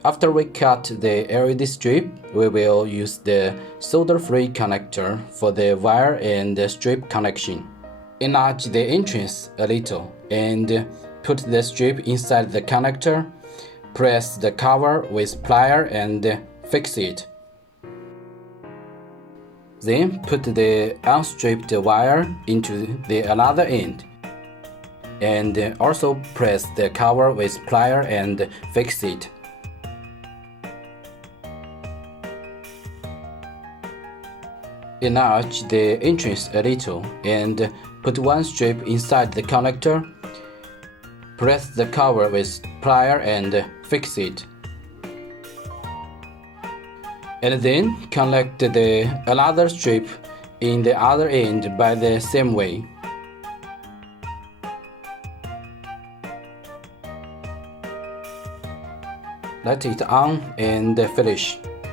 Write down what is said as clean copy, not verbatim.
After we cut the LED strip, we will use the solder-free connector for the wire and the strip connection. Enlarge the entrance a little and put the strip inside the connector. Press the cover with plier and fix it. Then put the unstripped wire into the another end, and also press the cover with plier and fix it. Enlarge the entrance a little and put one strip inside the connector. Press the cover with plier and fix it. And then connect the another strip in the other end by the same way. Let it on and finish.